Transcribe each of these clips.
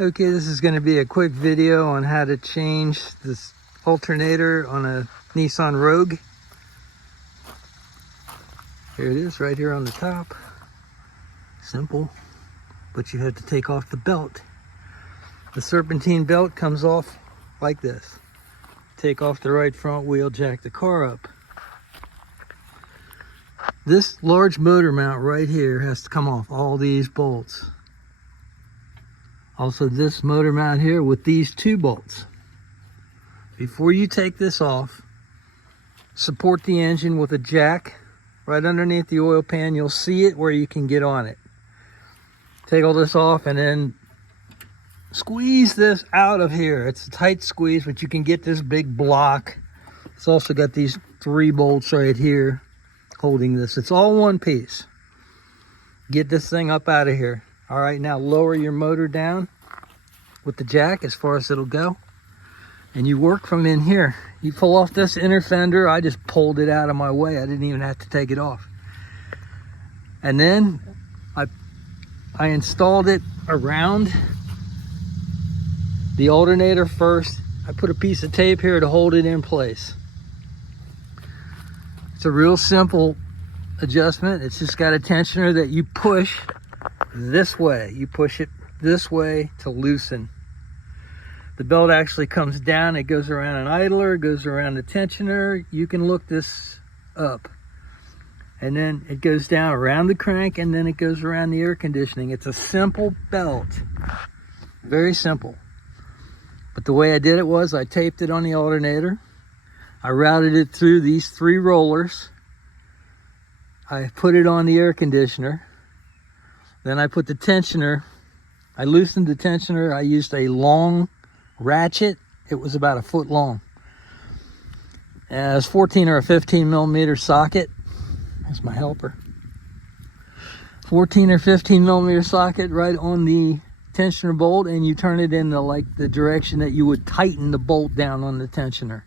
Okay, this is going to be a quick video on how to change this alternator on a Nissan Rogue. Here it is, right here on the top. Simple, but you have to take off the belt. The serpentine belt comes off like this. Take off the right front wheel, jack the car up. This large motor mount right here has to come off, all these bolts. Also this motor mount here with these two bolts. Before you take this off, support the engine with a jack right underneath the oil pan. You'll see it where you can get on it. Take all this off and then squeeze this out of here. It's a tight squeeze, but you can get this big block. It's also got these 3 bolts right here holding this. It's all one piece. Get this thing up out of here. All right, now lower your motor down with the jack as far as it'll go. And you work from in here. You pull off this inner fender. I just pulled it out of my way. I didn't even have to take it off. And then I installed it around the alternator first. I put a piece of tape here to hold it in place. It's a real simple adjustment. It's just got a tensioner that you push this way. You push it this way to loosen. The belt actually comes down. It goes around an idler, goes around the tensioner. You can look this up. And then it goes down around the crank, and then it goes around the air conditioning. It's a simple belt. Very simple. But the way I did it was I taped it on the alternator. I routed it through these 3 rollers. I put it on the air conditioner. Then I put the tensioner. I loosened the tensioner. I used a long ratchet. It was about 1 foot long. And it was 14 or a 15 millimeter socket. That's my helper. 14 or 15 millimeter socket right on the tensioner bolt, and you turn it in the direction that you would tighten the bolt down on the tensioner,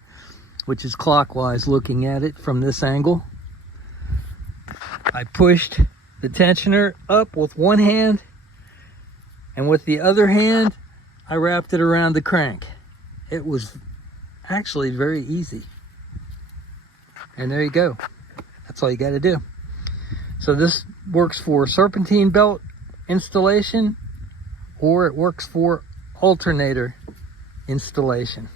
which is clockwise looking at it from this angle. I pushed the tensioner up with one hand, and with the other hand I wrapped it around the crank. It was actually very easy. And there you go. That's all you got to do. So this works for serpentine belt installation, or it works for alternator installation.